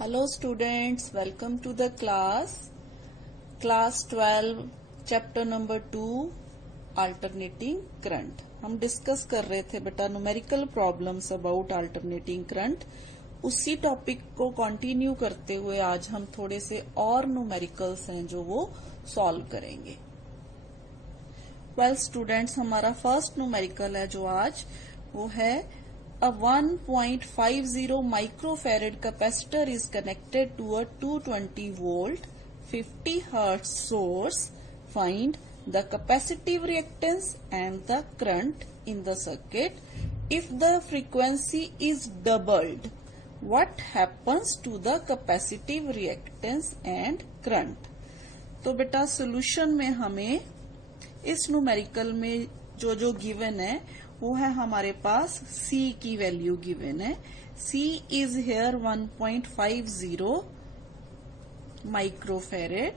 Hello students, welcome to the class 12 chapter number 2 alternating current। हम discuss कर रहे थे बेटा numerical problems about alternating current. उसी टॉपिक को कंटिन्यू करते हुए आज हम थोड़े से और न्यूमेरिकल्स हैं जो वो सॉल्व करेंगे। वेल स्टूडेंट्स, हमारा फर्स्ट न्यूमेरिकल है जो आज वो है A 1.50 microfarad capacitor is connected to a 220 volt 50 hertz source. Find the capacitive reactance and the current in the circuit. If the frequency is doubled, what happens to the capacitive reactance and current? तो बेटा solution में हमें इस numerical में जो given है वो है हमारे पास C की वैल्यू गिवन है। C is here 1.50 microfarad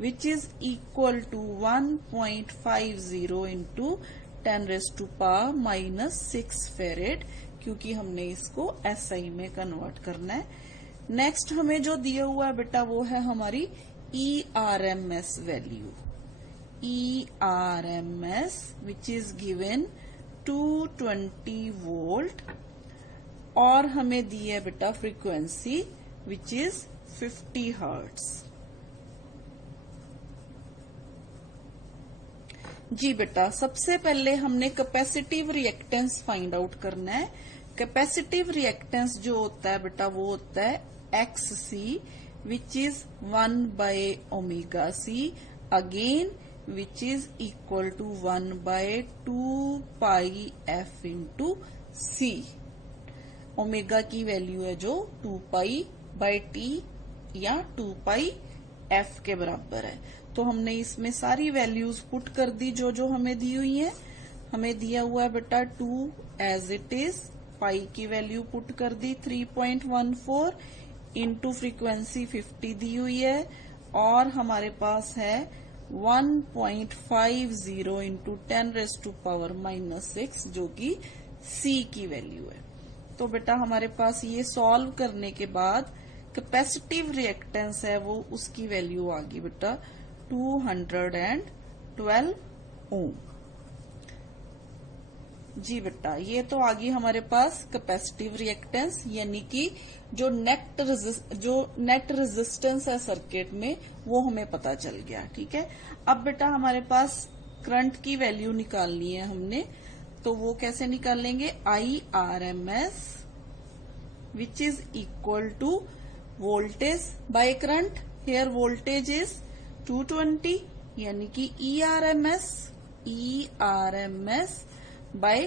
which is equal to 1.50 into 10⁻⁻6 farad, क्योंकि हमने इसको SI में कन्वर्ट करना है। नेक्स्ट हमें जो दिया हुआ है बेटा वो है हमारी ERMS value, ERMS which is given 220 volt और हमें दी है बेटा फ्रीक्वेंसी विच इज 50 हर्ट्ज। जी बेटा, सबसे पहले हमने कैपेसिटिव रिएक्टेंस फाइंड आउट करना है। कैपेसिटिव रिएक्टेंस जो होता है बेटा वो होता है XC which is 1/ωc again which is equal to 1/2πf into C। Omega की वैल्यू है जो 2π/T या 2πf के बराबर है। तो हमने इसमें सारी वैल्यूज पुट कर दी जो हमें दी हुई है। हमें दिया हुआ है बेटा 2 एज इट इज, पाई की वैल्यू पुट कर दी 3.14 इंटू फ्रीक्वेंसी 50 दी हुई है और हमारे पास है 1.50 इंटू 10⁻⁻6 जो कि C की वैल्यू है। तो बेटा हमारे पास ये सॉल्व करने के बाद कैपेसिटिव रिएक्टेंस है वो उसकी वैल्यू आ गई बेटा 212 ओम। जी बेटा, ये तो आ गई हमारे पास कैपेसिटिव रिएक्टेंस, यानी कि जो नेट रेजिस्टेंस है सर्किट में वो हमें पता चल गया। ठीक है, अब बेटा हमारे पास करंट की वैल्यू निकालनी है हमने, तो वो कैसे निकालेंगे? IRMS which is equal to voltage by current. Here voltage is 220, यानी कि ERMS बाय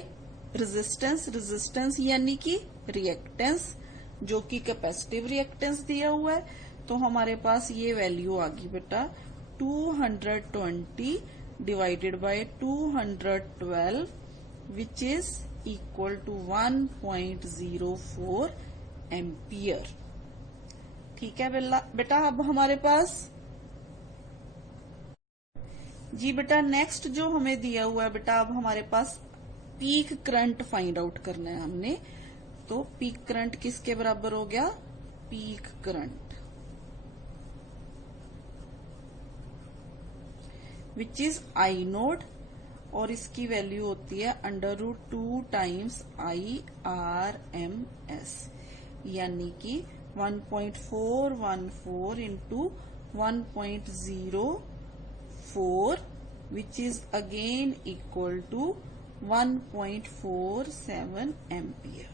रेजिस्टेंस यानी कि रिएक्टेंस, जो कि कैपेसिटिव रिएक्टेंस दिया हुआ है। तो हमारे पास ये वैल्यू आ गई बेटा 220 divided by 212 which is equal to 1.04 ampere. ठीक है बेटा, अब हमारे पास जी बेटा नेक्स्ट जो हमें दिया हुआ है बेटा, अब हमारे पास पीक करंट फाइंड आउट करना है हमने। तो पीक करंट किसके बराबर हो गया? Peak current which is I node और इसकी वैल्यू होती है √2 टाइम्स IRMS, यानी कि 1.414 into 1.04 which is again equal to 1.47 ampere.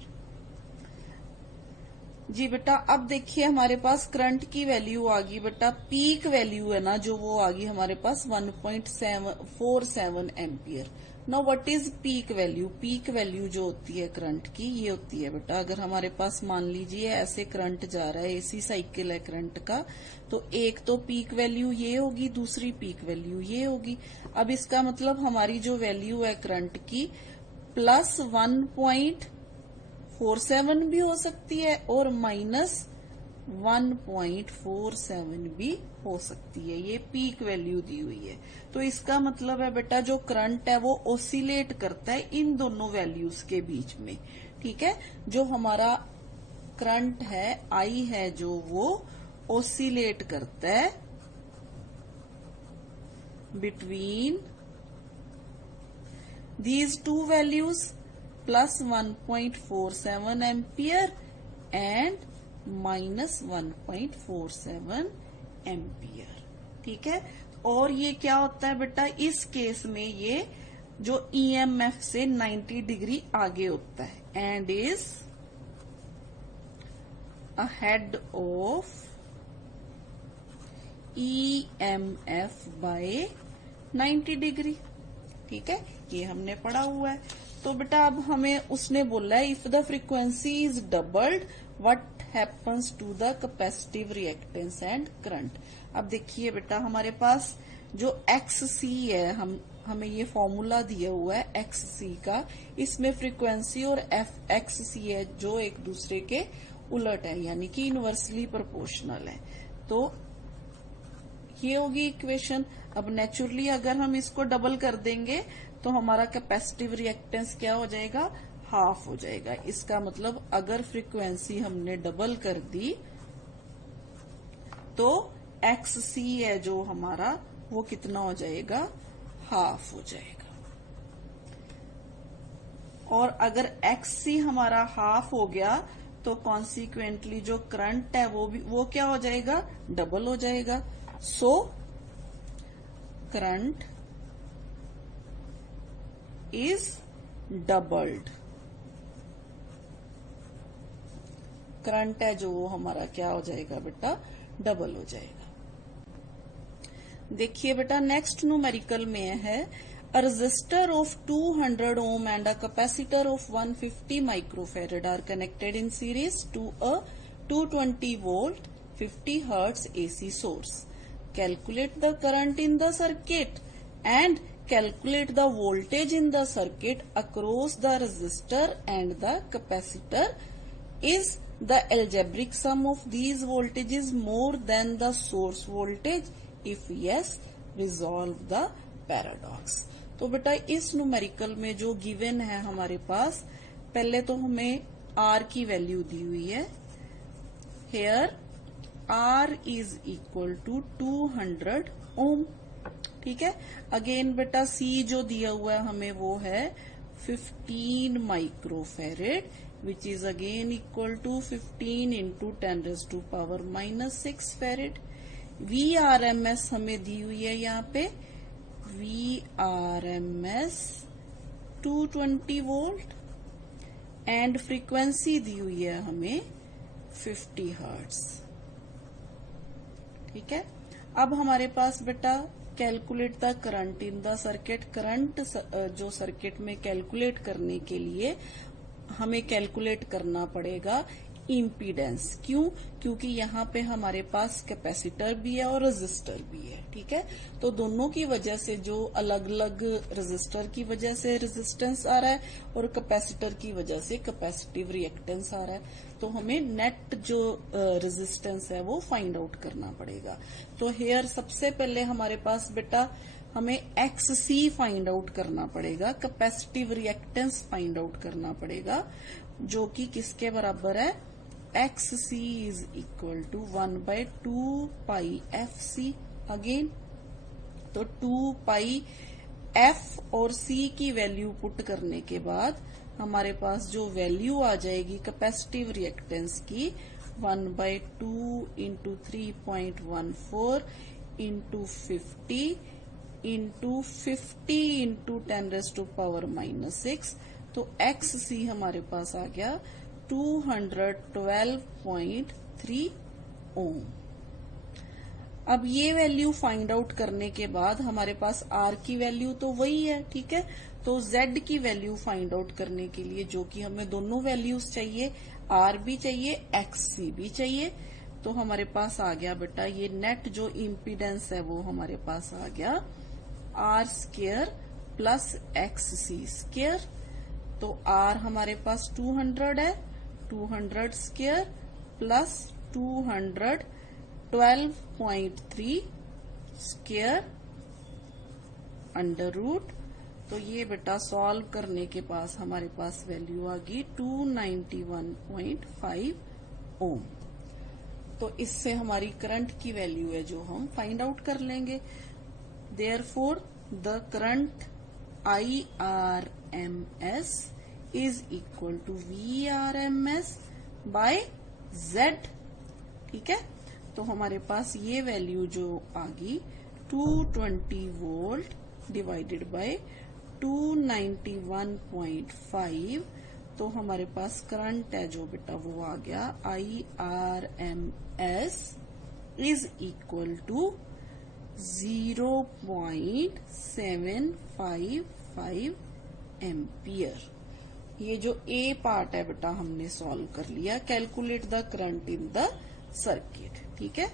जी बेटा, अब देखिए हमारे पास करंट की वैल्यू आ गई बेटा, पीक वैल्यू है ना जो वो आ गई हमारे पास 1.47 ampere. Now what is peak value? Peak value जो होती है करंट की ये होती है बेटा, अगर हमारे पास मान लीजिए ऐसे करंट जा रहा है, AC साइकिल है करंट का, तो एक तो पीक वैल्यू ये होगी, दूसरी पीक वैल्यू ये होगी। अब इसका मतलब हमारी जो वैल्यू है करंट की प्लस 1.47 भी हो सकती है और माइनस 1.47 भी हो सकती है। ये पीक वैल्यू दी हुई है। तो इसका मतलब है बेटा जो करंट है वो ऑसिलेट करता है इन दोनों वैल्यूज के बीच में। ठीक है, जो हमारा करंट है आई है जो वो ऑसिलेट करता है between these two values plus 1.47 ampere and minus 1.47 ampere. ठीक है, और ये क्या होता है बेटा, इस केस में ये जो ईएमएफ से 90 डिग्री आगे होता है and is ahead of EMF bye 90 degree. ठीक है, ये हमने पढ़ा हुआ है। तो बेटा अब हमें उसने बोला है if the frequency is doubled what happens to the capacitive reactance and current. अब देखिए बेटा हमारे पास जो XC है, हमें ये फॉर्मूला दिया हुआ है XC का, इसमें फ्रीक्वेंसी और XC है जो एक दूसरे के उलट है, यानी कि इनवर्सली प्रोपोर्शनल है। तो ये होगी इक्वेशन। अब नेचुरली अगर हम इसको डबल कर देंगे तो हमारा कैपेसिटिव रिएक्टेंस क्या हो जाएगा, हाफ हो जाएगा। इसका मतलब अगर फ्रीक्वेंसी हमने डबल कर दी तो XC है जो हमारा वो कितना हो जाएगा, हाफ हो जाएगा। और अगर XC हमारा हाफ हो गया तो कॉन्सिक्वेंटली जो करंट है वो क्या हो जाएगा, डबल हो जाएगा। So current is doubled. Current है जो वो हमारा क्या हो जाएगा बेटा, डबल हो जाएगा। देखिए बेटा नेक्स्ट न्यूमेरिकल में है a resistor of 200 ohm and a capacitor of 150 microfarad are connected in series to a 220 volt 50 hertz AC source. Calculate the current in the circuit and calculate the voltage in the circuit across the resistor and the capacitor. Is the algebraic sum of these voltages more than the source voltage? If yes, resolve the paradox. तो बेटा इस numerical में जो given है हमारे पास, पहले तो हमें R की वैल्यू दी हुई है। Here R is equal to 200 ohm. ठीक है, अगेन बेटा C जो दिया हुआ है हमें वो है 15 microfarad which is again equal to 15 into 10⁻⁻6 farad. VRMS हमें दी हुई है यहाँ पे VRMS 220 वोल्ट एंड फ्रीक्वेंसी दी हुई है हमें 50 हर्ट्ज। ठीक है, अब हमारे पास बेटा calculate the current in the circuit. Current जो सर्किट में कैलकुलेट करने के लिए हमें कैलकुलेट करना पड़ेगा इम्पीडेंस। क्यों? क्योंकि यहाँ पे हमारे पास कैपेसिटर भी है और रेजिस्टर भी है। ठीक है, तो दोनों की वजह से जो अलग अलग, रेजिस्टर की वजह से रेजिस्टेंस आ रहा है और कैपेसिटर की वजह से कैपेसिटिव रिएक्टेंस आ रहा है। तो हमें नेट जो रेजिस्टेंस है वो फाइंड आउट करना पड़ेगा। तो हेयर सबसे पहले हमारे पास बेटा हमें XC फाइंड आउट करना पड़ेगा, कैपेसिटिव रिएक्टेंस फाइंड आउट करना पड़ेगा, जो कि किसके बराबर है, XC is equal to 1/2 pi FC। अगेन तो 2 पाई F और C की वैल्यू पुट करने के बाद हमारे पास जो वैल्यू आ जाएगी कैपेसिटिव रिएक्टेंस की 1/2 इंटू 3.14 इंटू 50 इंटू 50 इंटू 10⁻⁻6। तो XC हमारे पास आ गया 212.3 ओम। अब ये वैल्यू फाइंड आउट करने के बाद हमारे पास R की वैल्यू तो वही है। ठीक है, तो Z की वैल्यू फाइंड आउट करने के लिए, जो कि हमें दोनों वैल्यूज चाहिए, R भी चाहिए XC भी चाहिए, तो हमारे पास आ गया बेटा ये नेट जो इम्पीडेंस है वो हमारे पास आ गया R² प्लस XC²। तो R हमारे पास 200 है, 200² प्लस 212.3 स्क्वायर अंडर रूट। तो ये बेटा सॉल्व करने के पास हमारे पास वैल्यू आ गई 291.5 ओम। तो इससे हमारी करंट की वैल्यू है जो हम फाइंड आउट कर लेंगे। Therefore the current IRMS is equal to VRMS by Z। ठीक है, तो हमारे पास ये वैल्यू जो आ गई 220 वोल्ट डिवाइडेड बाय 291.5, तो हमारे पास करंट है जो बेटा वो आ गया IRMS is equal to 0.755 ampere. ये जो ए पार्ट है बेटा हमने सॉल्व कर लिया। Calculate the current in the circuit. ठीक है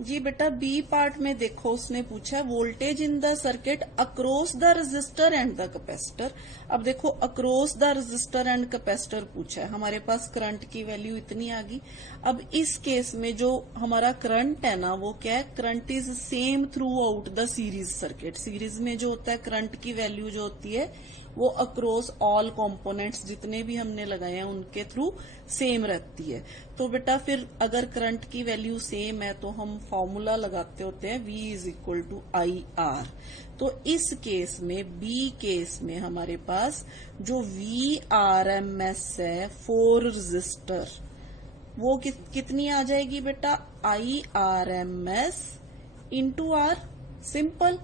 जी बेटा, बी पार्ट में देखो उसने पूछा है voltage in the circuit across the resistor and the capacitor. अब देखो across the resistor and capacitor पूछा है, हमारे पास करंट की वैल्यू इतनी आ गई। अब इस केस में जो हमारा करंट है ना वो क्या है, current is same through out the series circuit. Series में जो होता है करंट की वैल्यू जो होती है वो अक्रॉस ऑल कंपोनेंट्स जितने भी हमने लगाए हैं उनके थ्रू सेम रहती है। तो बेटा फिर अगर करंट की वैल्यू सेम है तो हम फॉर्मूला लगाते होते हैं V is equal to IR। तो इस केस में बी केस में हमारे पास जो VRMS है फॉर रजिस्टर वो कितनी आ जाएगी बेटा, IRMS इंटू R। सिंपल।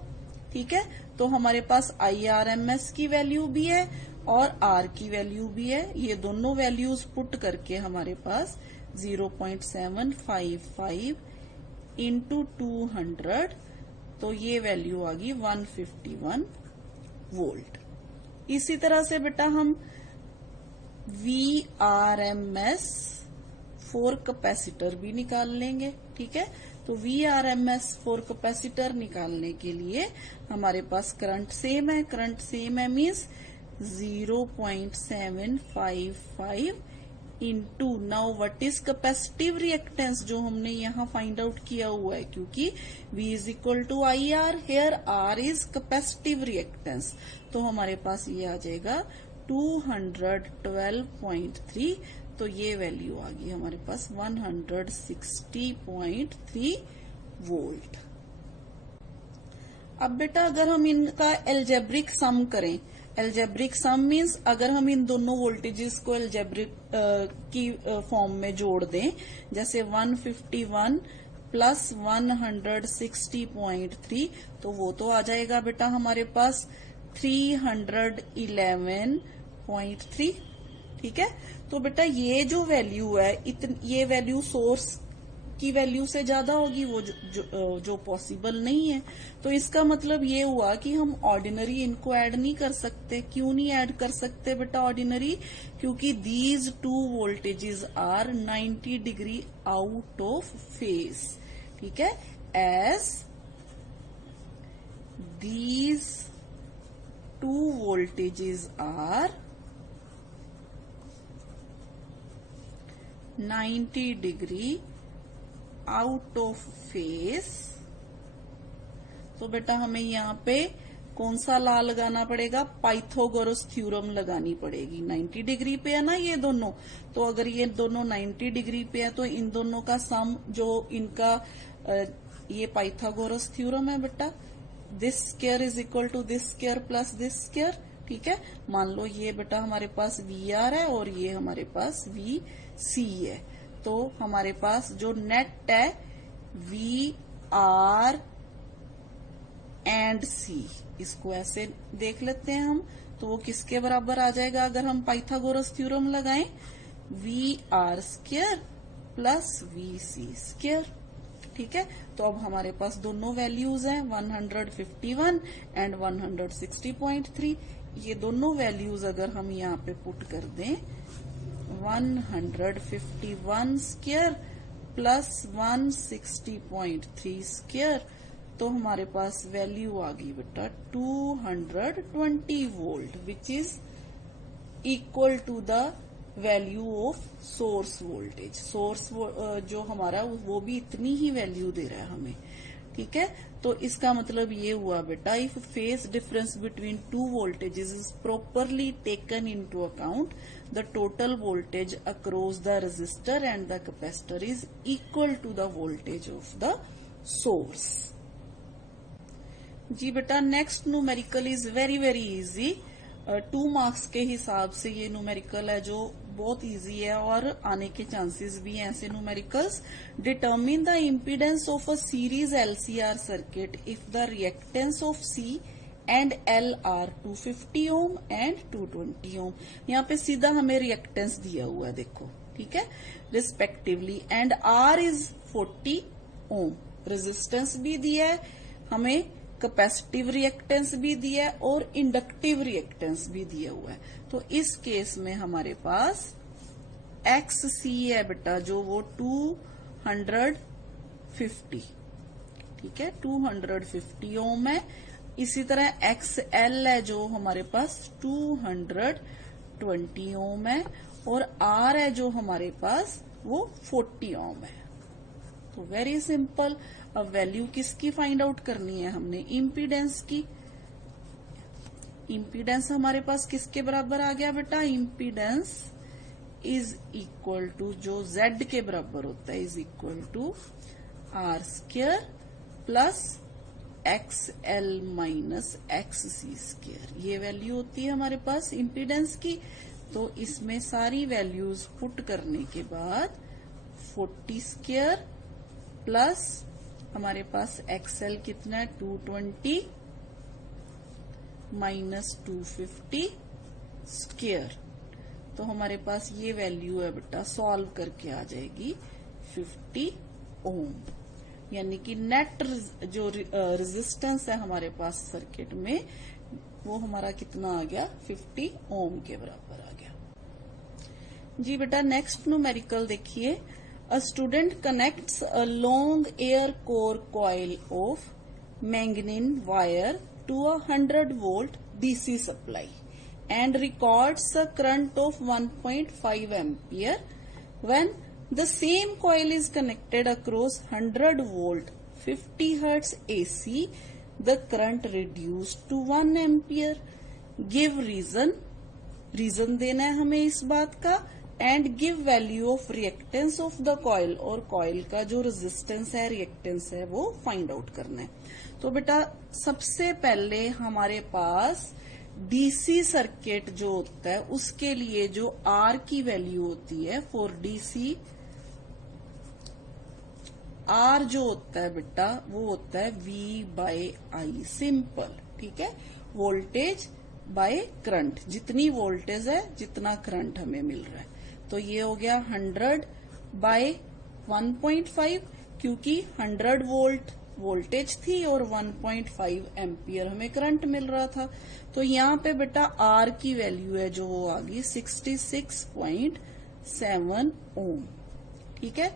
ठीक है, तो हमारे पास IRMS की वैल्यू भी है और R की वैल्यू भी है। ये दोनों वैल्यूज पुट करके हमारे पास 0.755 इंटू 200, तो ये वैल्यू आ गई 151 वोल्ट। इसी तरह से बेटा हम VRMS फॉर कैपेसिटर भी निकाल लेंगे। ठीक है, तो VRMS फॉर कैपेसिटर निकालने के लिए हमारे पास करंट सेम है, करंट सेम है means 0.755 into, now what is capacitive reactance जो हमने यहाँ फाइंड आउट किया हुआ है, क्योंकि V is equal to IR, here R is capacitive reactance. तो हमारे पास ये आ जाएगा 212.3, तो ये वैल्यू आ गई हमारे पास 160.3 वोल्ट। अब बेटा अगर हम इनका एल्जेब्रिक सम करें, एल्जेब्रिक सम मीन्स अगर हम इन दोनों वोल्टेजेस को एल्जेब्रिक की फॉर्म में जोड़ दें, जैसे 151 प्लस 160.3, तो वो तो आ जाएगा बेटा हमारे पास 311.3। ठीक है, तो बेटा ये जो वैल्यू है ये वैल्यू सोर्स की वैल्यू से ज्यादा होगी, वो जो पॉसिबल नहीं है। तो इसका मतलब ये हुआ कि हम ऑर्डिनरी इनको ऐड नहीं कर सकते। क्यों नहीं ऐड कर सकते बेटा ऑर्डिनरी, क्योंकि these two voltages are 90 degree out of phase. ठीक है, as these two voltages are 90 degree out of phase. तो बेटा हमें यहाँ पे कौन सा लॉ लगाना पड़ेगा, पाइथागोरस थ्योरम लगानी पड़ेगी। 90 डिग्री पे है ना ये दोनों, तो अगर ये दोनों 90 डिग्री पे है तो इन दोनों का सम जो इनका ये पाइथागोरस थ्योरम है बेटा, this square is equal to this square plus this square. ठीक है, मान लो ये बेटा हमारे पास VR है और ये हमारे पास VC है, तो हमारे पास जो नेट है VR एंड C, इसको ऐसे देख लेते हैं हम, तो वो किसके बराबर आ जाएगा अगर हम पाइथागोरस थ्योरम लगाएं, VR square plus VC square. ठीक है, तो अब हमारे पास दोनों वैल्यूज हैं 151 एंड 160.3। ये दोनों वैल्यूज अगर हम यहाँ पे पुट कर दें 151 स्क्वायर प्लस 160.3 स्क्वायर, तो हमारे पास वैल्यू आ गई बेटा 220 volt, which is equal to the value of source voltage. Source जो हमारा वो भी इतनी ही वैल्यू दे रहा है हमें। ठीक है। तो इसका मतलब ये हुआ बेटा, if phase difference between two voltages is properly taken into account, the total voltage across the resistor and the capacitor is equal to the voltage of the source. जी बेटा, next numerical is very very easy. 2 marks के हिसाब से ये numerical है जो बहुत easy है और आने के चांसेस भी हैं ऐसे numericals. Determine the impedance of a series LCR circuit if the reactance of C and L are 250 ohm and 220 ohm. यहाँ पे सीधा हमें रिएक्टेंस दिया हुआ है, देखो, ठीक है, respectively, and R is 40 ohm. Resistance भी दिया है हमें, कैपेसिटिव रिएक्टेंस भी दिया है और इंडक्टिव रिएक्टेंस भी दिया हुआ है। तो इस केस में हमारे पास XC है बेटा जो वो 250, ठीक है, 250 ओम है। इसी तरह XL है जो हमारे पास 220 ओम है, और R है जो हमारे पास वो 40 ओम है। तो वेरी सिंपल। अब वैल्यू किसकी फाइंड आउट करनी है हमने? इम्पीडेंस की। इम्पीडेंस हमारे पास किसके बराबर आ गया बेटा? इम्पीडेंस इज इक्वल टू, जो Z के बराबर होता है, is equal to R square plus XL minus XC square. ये वैल्यू होती है हमारे पास इम्पीडेंस की। तो इसमें सारी वैल्यूज पुट करने के बाद 40 स्क्वायर प्लस हमारे पास XL कितना है 220 माइनस 250 स्क्वायर। तो हमारे पास ये वैल्यू है बेटा, सॉल्व करके आ जाएगी 50 ओम। यानी कि नेट जो रेजिस्टेंस है हमारे पास सर्किट में, वो हमारा कितना आ गया? 50 ओम के बराबर आ गया। जी बेटा, नेक्स्ट न्यूमेरिकल देखिए। A student connects a long air core coil of manganese wire to a 100 volt DC supply and records a current of 1.5 ampere. When the same coil is connected across 100 volt 50 hertz AC, the current reduced to 1 ampere. Give reason. Reason देना है हमें इस बात का, and give value of reactance of the coil, और coil का जो resistance है, रिएक्टेंस है, वो फाइंड आउट करना है। तो बेटा सबसे पहले हमारे पास डीसी सर्किट जो होता है उसके लिए जो आर की वैल्यू होती है, फॉर डीसी आर जो होता है बेटा वो होता है V/I, सिंपल, ठीक है, वोल्टेज बाय करंट। जितनी वोल्टेज है जितना करंट हमें मिल रहा है। तो ये हो गया 100 बाय 1.5, क्योंकि 100 वोल्ट वोल्टेज थी और 1.5 एम्पियर हमें करंट मिल रहा था। तो यहाँ पे बेटा आर की वैल्यू है जो वो आ गई 66.7 ओम, ठीक है।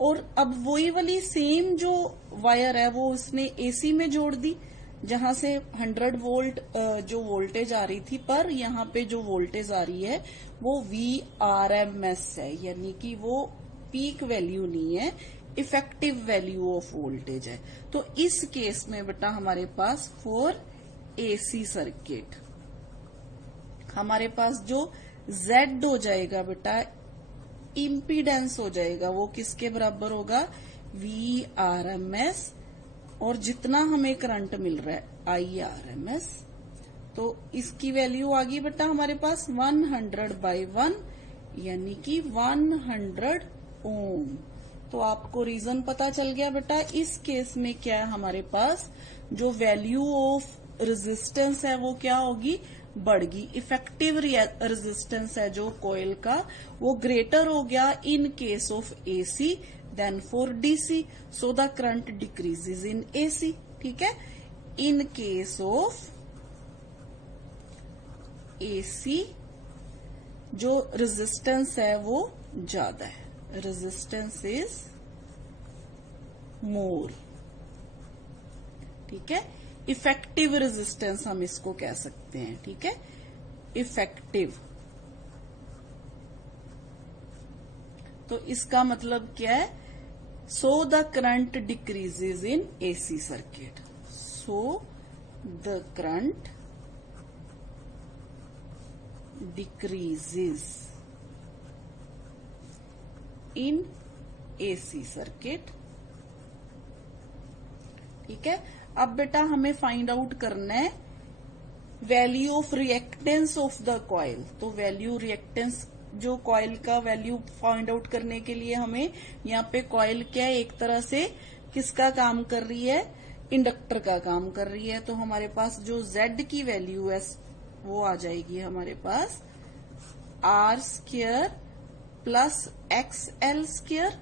और अब वही वाली सेम जो वायर है वो उसने एसी में जोड़ दी, जहां से 100 वोल्ट जो वोल्टेज आ रही थी, पर यहाँ पे जो वोल्टेज आ रही है वो VRMS है, यानी कि वो पीक वैल्यू नहीं है, इफेक्टिव वैल्यू ऑफ वोल्टेज है। तो इस केस में बेटा हमारे पास फॉर एसी सर्किट हमारे पास जो Z हो जाएगा बेटा, इम्पीडेंस हो जाएगा, वो किसके बराबर होगा? VRMS, और जितना हमें करंट मिल रहा है IRMS। तो इसकी वैल्यू आ गई बेटा हमारे पास 100/1, यानी कि 100 ओम। तो आपको रीजन पता चल गया बेटा। इस केस में क्या है, हमारे पास जो वैल्यू ऑफ रेजिस्टेंस है वो क्या होगी? बढ़ गई। इफेक्टिव रेजिस्टेंस है जो कॉइल का, वो ग्रेटर हो गया in case of AC than for DC, so the current decreases in AC, ठीक है। इन केस ऑफ एसी जो रेजिस्टेंस है वो ज्यादा है, रेजिस्टेंस इज मोर, ठीक है। इफेक्टिव रेजिस्टेंस हम इसको कह सकते हैं, ठीक है, इफेक्टिव। तो इसका मतलब क्या है? So the current decreases in AC circuit. So the current decreases in AC circuit. ठीक है, अब बेटा हमें फाइंड आउट करना है value of reactance of the coil. तो वैल्यू रिएक्टेंस जो कॉइल का वैल्यू फाइंड आउट करने के लिए हमें यहाँ पे कॉइल क्या है, एक तरह से किसका काम कर रही है, इंडक्टर का काम कर रही है। तो हमारे पास जो Z की वैल्यू है वो आ जाएगी हमारे पास R² प्लस XL स्क्वायर।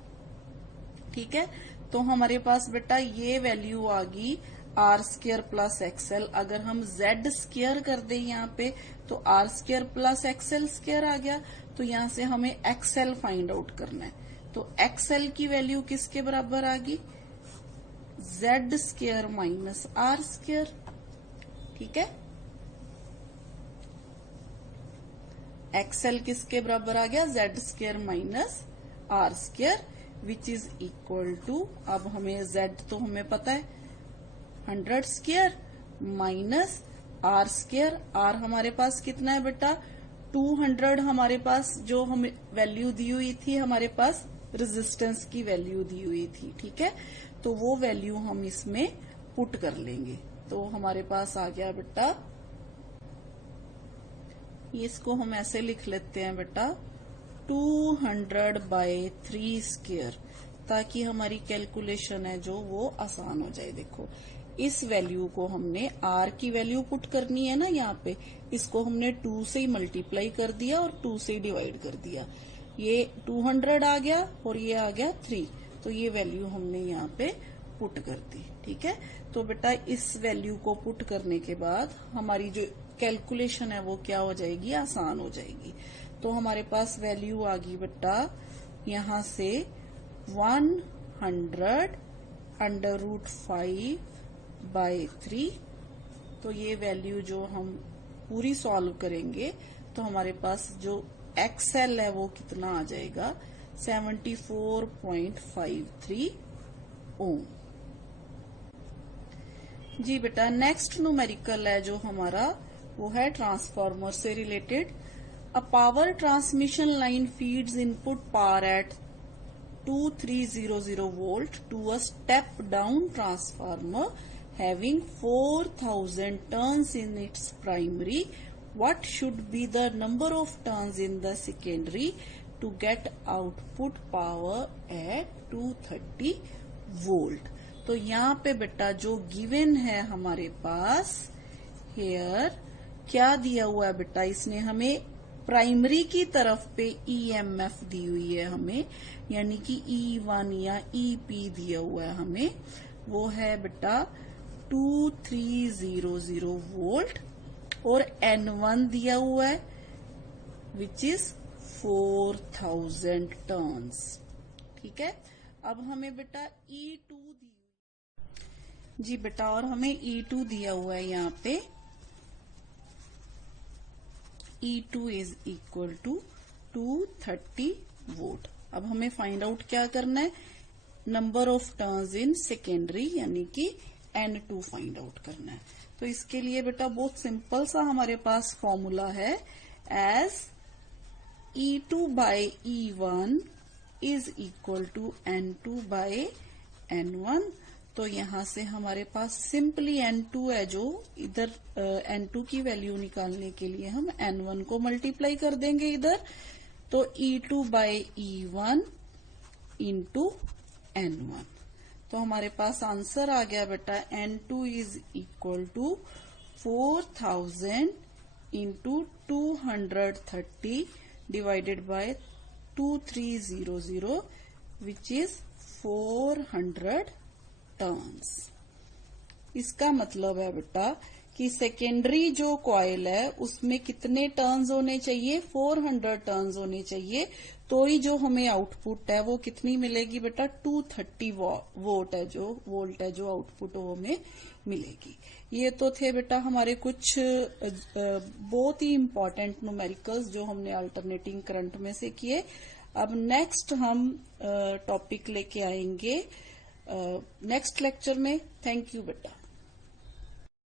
ठीक है, तो हमारे पास बेटा ये वैल्यू आ गई R² प्लस XL। अगर हम Z स्क्वायर कर दें यहाँ पे तो R² प्लस XL स्क्वायर आ गया। तो यहाँ से हमें XL फाइंड आउट करना है। तो XL की वैल्यू किसके बराबर आ गई, Z square minus R square. ठीक है, XL किसके बराबर आ गया, Z square minus R square, which is equal to, अब हमें Z तो हमें पता है 100 square minus R square. R हमारे पास कितना है बेटा 200, हमारे पास जो हमें वैल्यू दी हुई थी, हमारे पास रेजिस्टेंस की वैल्यू दी हुई थी। ठीक है, तो वो वैल्यू हम इसमें पुट कर लेंगे। तो हमारे पास आ गया बेटा, इसको हम ऐसे लिख लेते हैं बेटा 200/3 स्क्वायर, ताकि हमारी कैलकुलेशन है जो वो आसान हो जाए। देखो इस वैल्यू को हमने R की वैल्यू पुट करनी है ना, यहाँ पे इसको हमने 2 से ही मल्टीप्लाई कर दिया और 2 से ही डिवाइड कर दिया। ये 200 आ गया और ये आ गया 3, तो ये वैल्यू हमने यहाँ पे पुट कर दी। ठीक है, तो बेटा इस वैल्यू को पुट करने के बाद हमारी जो कैलकुलेशन है वो क्या हो जाएगी, आसान हो जाएगी। तो हमारे पास वैल्यू आ गई बेटा यहाँ से 100√5/3। तो ये वैल्यू जो हम पूरी सॉल्व करेंगे तो हमारे पास जो XL है वो कितना आ जाएगा, 74.53 ओम। जी बेटा नेक्स्ट न्यूमेरिकल है जो हमारा वो है ट्रांसफार्मर से related. A power transmission line feeds input power at 2300 volt to a step down transformer having 4000 turns in its primary. What should be the number of turns in the secondary to get output power at 230 volt? तो यहाँ पे बेटा जो given है हमारे पास hair क्या दिया हुआ है बेटा, इसने हमें प्राइमरी की तरफ पे EMF दी हुई है हमें, यानी कि E1 या EP दिया हुआ है हमें, वो है बेटा 2300 वोल्ट और N1 दिया हुआ है विच इज 4000 टर्न्स। ठीक है, अब हमें बेटा E2 जी बेटा, और हमें E2 दिया हुआ है यहाँ पे E2 is equal to 230 volt. अब हमें फाइंड आउट क्या करना है, number of turns in secondary यानी कि N2 फाइंड आउट करना है। तो इसके लिए बेटा बहुत सिंपल सा हमारे पास फॉर्मूला है, as E2/E1 is equal to N2/N1। तो यहां से हमारे पास सिंपली N2 है, जो इधर N2 की वैल्यू निकालने के लिए हम N1 को मल्टीप्लाई कर देंगे इधर। तो E2/E1 इंटू N1। तो हमारे पास आंसर आ गया बेटा N2 is equal to 4000 into 230 divided by 2300 which is 400 turns. इसका मतलब है बेटा कि सेकेंडरी जो कॉइल है उसमें कितने टर्न्स होने चाहिए, 400 टर्न्स होने चाहिए, तो ही जो हमें आउटपुट है वो कितनी मिलेगी बेटा, 230 वोल्ट है जो आउटपुट वो हमें मिलेगी। ये तो थे बेटा हमारे कुछ बहुत ही इम्पोर्टेंट न्यूमेरिकल्स जो हमने अल्टरनेटिंग करंट में से किए। अब नेक्स्ट हम टॉपिक लेके आएंगे नेक्स्ट लेक्चर में। थैंक यू बेटा।